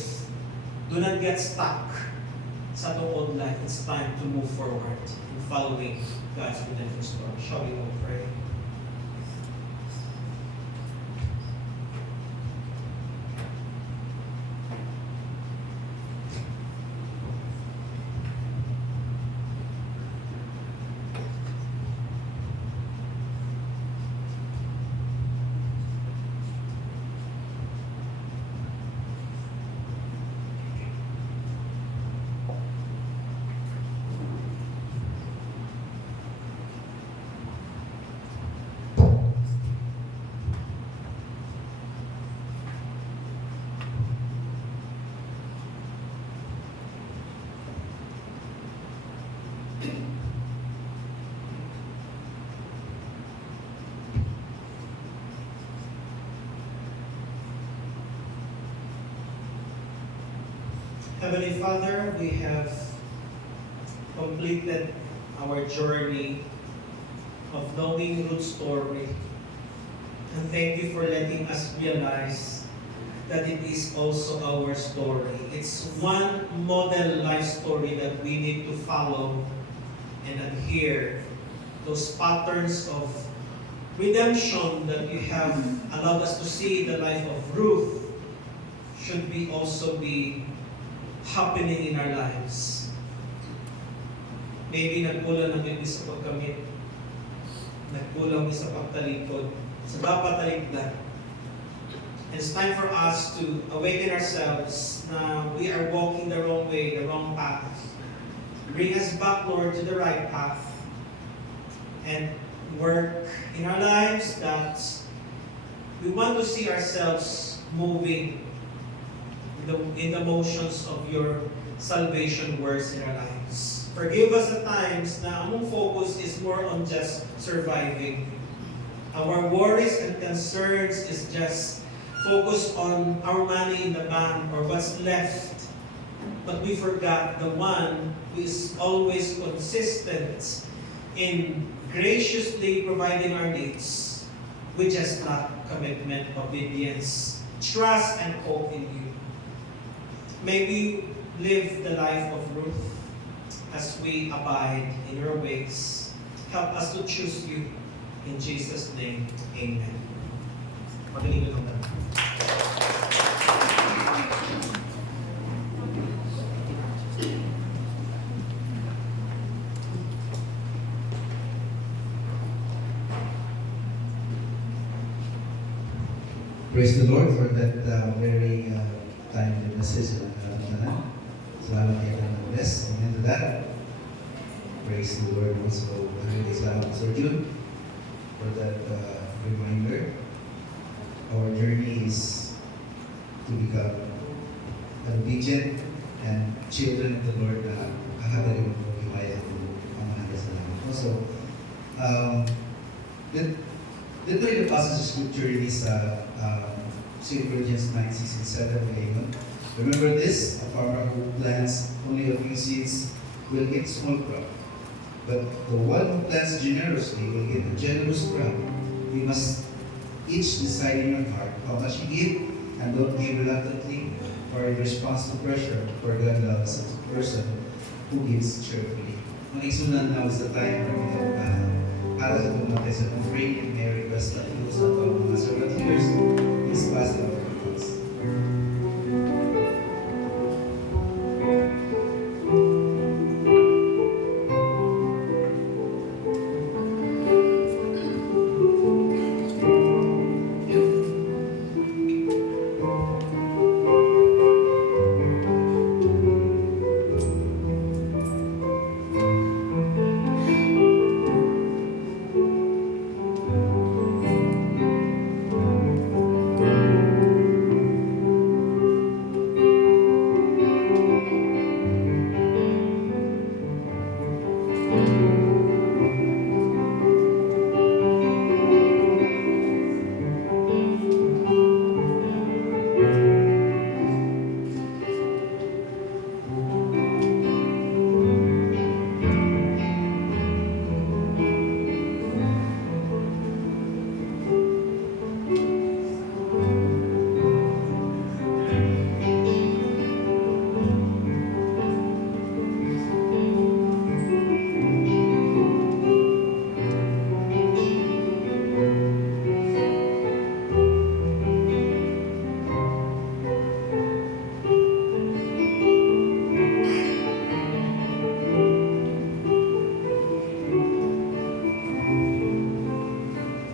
Do not get stuck sa itong old life. It's time to move forward in following God's redemption story. Shall we all pray? Heavenly Father, we have completed our journey of knowing Ruth's story. And thank you for letting us realize that it is also our story. It's one model life story that we need to follow and adhere. Those patterns of redemption that you have allowed us to see in the life of Ruth should be also be happening in our lives. Maybe nagkulang namin sa pagkamit, nagkulang sa pagtalikod, sa dapat talikdan. It's time for us to awaken ourselves na we are walking the wrong way, the wrong path. Bring us back, Lord, to the right path. And work in our lives that we want to see ourselves moving in the motions of your salvation works in our lives. Forgive us at times na among focus is more on just surviving. Our worries and concerns is just focus on our money in the bank or what's left. But we forgot the one who is always consistent in graciously providing our needs. We just lack commitment, obedience, trust, and hope in you. May we live the life of Ruth as we abide in your ways. Help us to choose you. In Jesus' name, amen. Magaling lang tayo. Praise the Lord for that very timely message. Salamat kayo ng bless. Amen to that. Praise the Lord also. Salamat Sir June for that reminder. Our journey is to become obedient and children of the Lord na kakagaling mo himaya ko ang mga kasalanan. Also, dito rin ang passage of scripture ni sa 2 Corinthians 9, 6, and 7 ngayon. Remember this, a farmer who plants only a few seeds will get small crop. But the one who plants generously will get a generous crop. You must each decide in your heart how much you give, and don't give reluctantly or in response to pressure, for God loves a person who gives cheerfully. Ang isunan now is the time for para sa pumatay sa free and may request na ito sa mga servant leaders is passed out of us.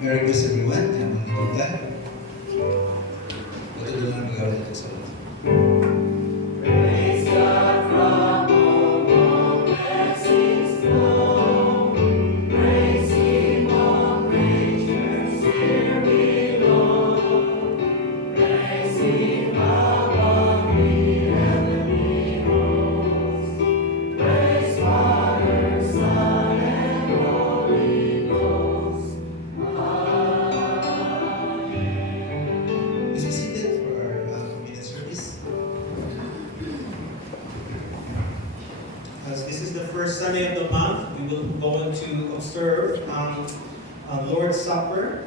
Merry Christmas everyone, and magiging ka. Ito doon ang mag-awal dito sa lahat. Praise God from all blessings flow. Praise Him, all creatures here below. Praise Him above the heavenly hosts. Praise Father, Son, and Holy Ghost. Please be seated for our communion service. going to observe Lord's Supper.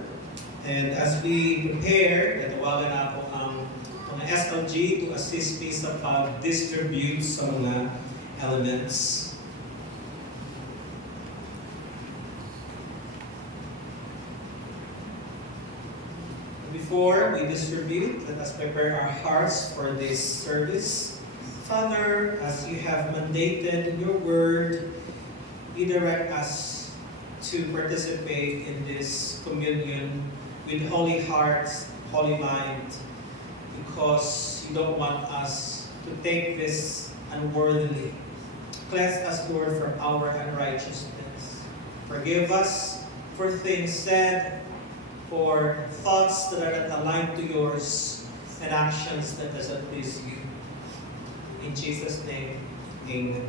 And as we prepare, tatawagan na ako ang mga SLG to assist me sa pag-distribute sa mga elements. Before we distribute, let us prepare our hearts for this service. Father, as you have mandated in your word, you direct us to participate in this communion with holy hearts, holy mind, because you don't want us to take this unworthily. Cleanse us, Lord, from our unrighteousness. Forgive us for things said, for thoughts that are not aligned to yours, and actions that doesn't please you. In Jesus' name, amen.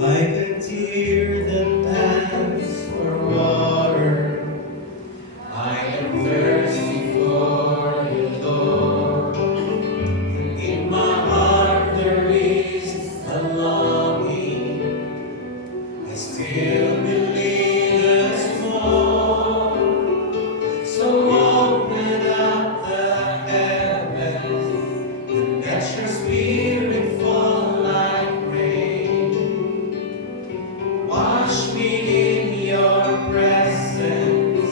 Like a deer that pants for water, I am thirsty for you, Lord. In my heart there is a longing, I still believe there's more. So open up the heavens and let your spirit fall like rain. Wash me in your presence,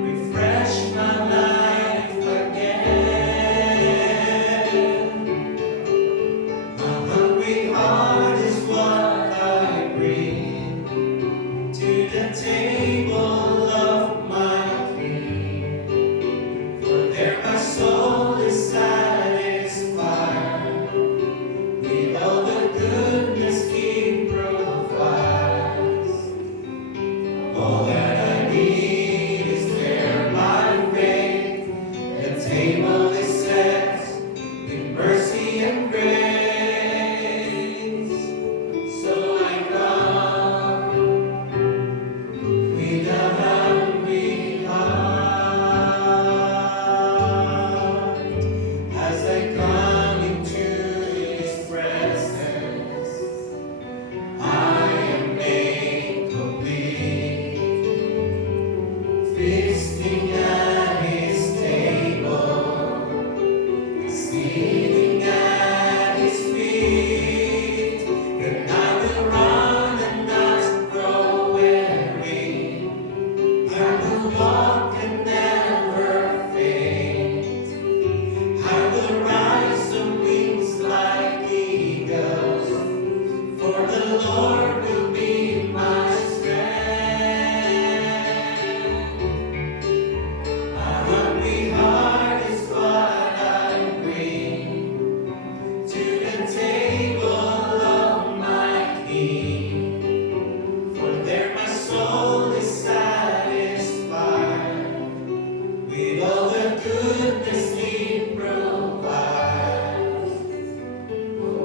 refresh my life again. My hungry heart is what I bring to the table of my King. For there my soul is satisfied with all the goodness He provides. All that I need is there by faith. The table is set with mercy and grace. So I come with a hungry heart. As I come into His presence, I am made complete. Feasting at His table, sitting at His feet, and I will run and not grow weary. I will walk and never faint. I will rise on wings like eagles, for the Lord will be my strength. A hungry heart is what I bring to the table of my King. For there my soul is satisfied with all the goodness He provides.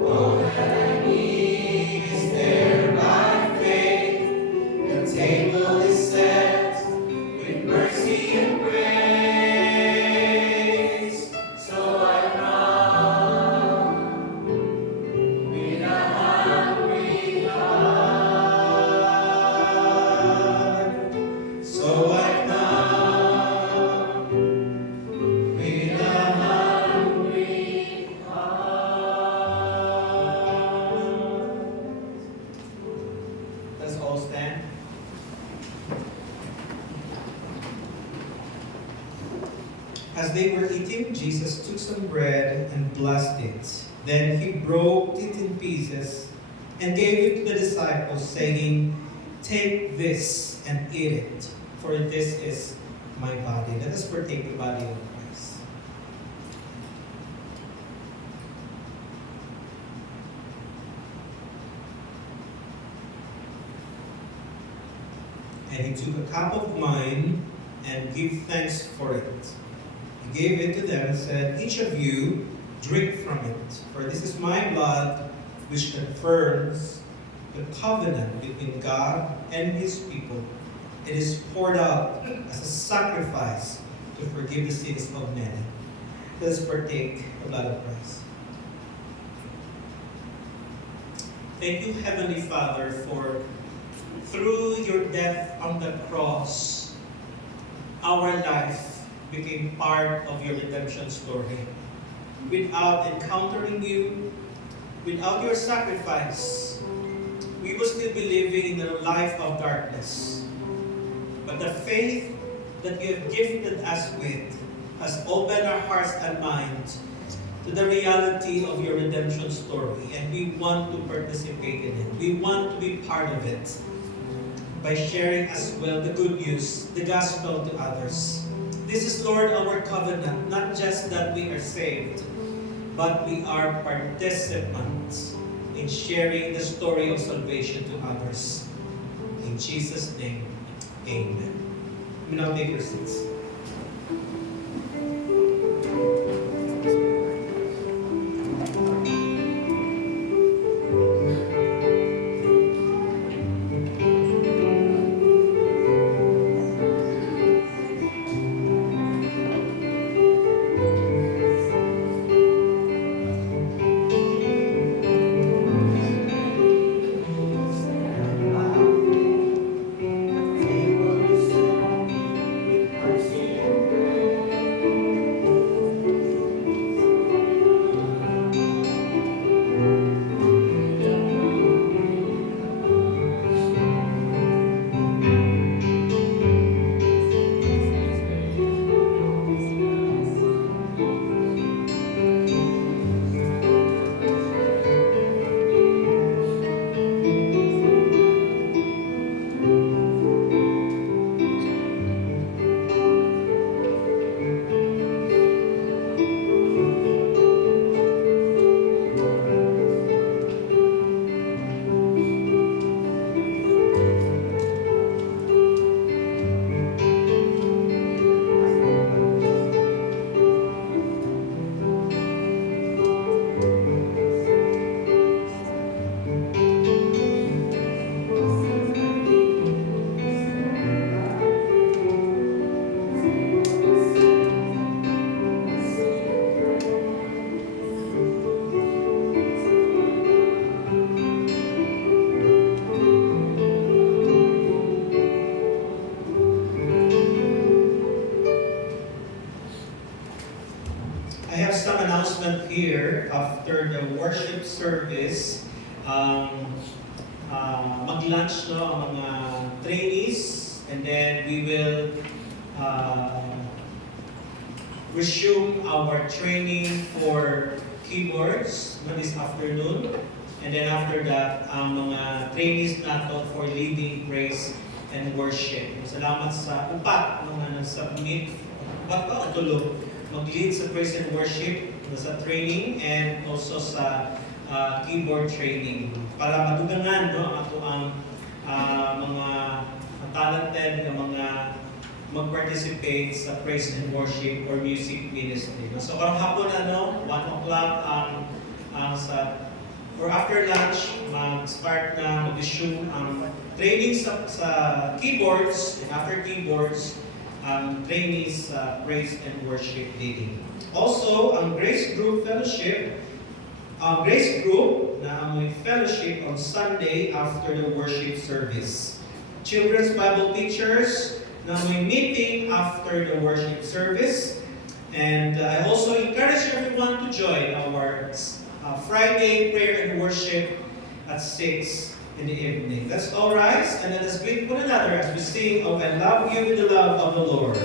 All that I need is there by faith. The table is set with mercy and grace. So I come with a hungry heart. So I come with a hungry heart. Let's all stand. As they were eating, Jesus took some bread and blessed it. Then He broke it in pieces and gave it to the disciples, saying, "Take this and eat it, for this is my body." Let us partake the body of Christ. And He took a cup of wine and gave thanks for it. He gave it to them and said, "Each of you drink from it, for this is my blood, which confirms the covenant between God and His people. It is poured out as a sacrifice to forgive the sins of many. Let us partake the blood of Christ. Thank you, Heavenly Father, for through your death on the cross, our life became part of your redemption story. Without encountering you, without your sacrifice, we will still be living in a life of darkness. But the faith that you have gifted us with has opened our hearts and minds to the reality of your redemption story, and we want to participate in it. We want to be part of it by sharing as well the good news, the gospel to others. This is, Lord, our covenant, not just that we are saved, but we are participants in sharing the story of salvation to others. In Jesus' name, amen. You may now take your seats. I have some announcement here after the worship service. Mag-lunch ang mga trainees, and then we will resume our training for keyboards this afternoon. And then after that, ang mga trainees nato for leading praise and worship. Salamat sa upat mga nag-submit. Upat ka o tulog? Mag-lead sa praise and worship, sa training, and also sa keyboard training. Para madugangan ato ang mga talented na mga mag-participate sa praise and worship or music ministry. So karong hapon 1 o'clock or after lunch, mag-start na mag-resume ang training sa keyboards, and after keyboards, trainees praise and worship leading. Also, ang Grace Group Fellowship, Grace Group na amoy fellowship on Sunday after the worship service. Children's Bible teachers na may meeting after the worship service. And I also encourage everyone to join our Friday prayer and worship at 6 in the evening. Let's all rise and let us greet one another as we sing, "Oh, I love you with the love of the Lord."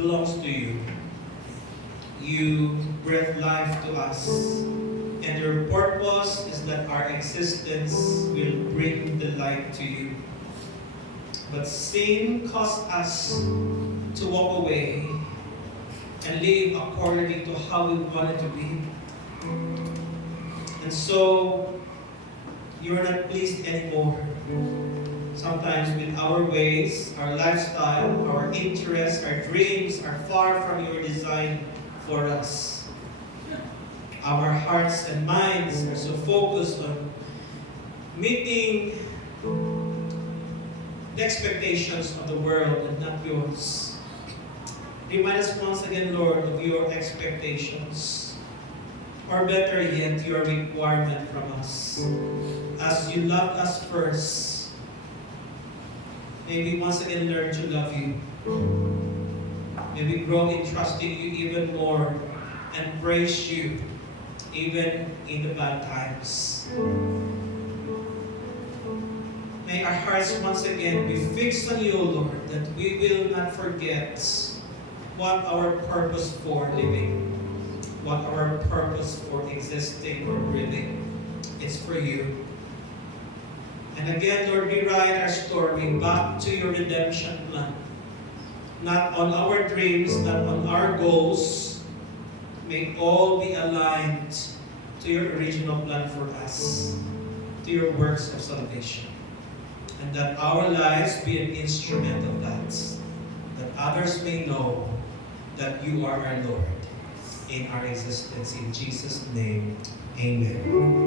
belongs to you. You breathe life to us. And your purpose is that our existence will bring the light to you. But sin caused us to walk away and live according to how we wanted to be. And so, you are not pleased anymore. Sometimes with our ways, our lifestyle, our interests, our dreams are far from your design for us. Our hearts and minds are so focused on meeting the expectations of the world and not yours. Remind us once again, Lord, of your expectations. Or better yet, your requirement from us. As you loved us first, may we once again learn to love you. May we grow in trusting you even more and praise you even in the bad times. May our hearts once again be fixed on you, Lord, that we will not forget what our purpose for living, what our purpose for existing or breathing. It's for you. And again, Lord, we write our story back to your redemption plan. Not on our dreams, not on our goals. May all be aligned to your original plan for us, to your works of salvation. And that our lives be an instrument of that others may know that you are our Lord in our existence. In Jesus' name, amen.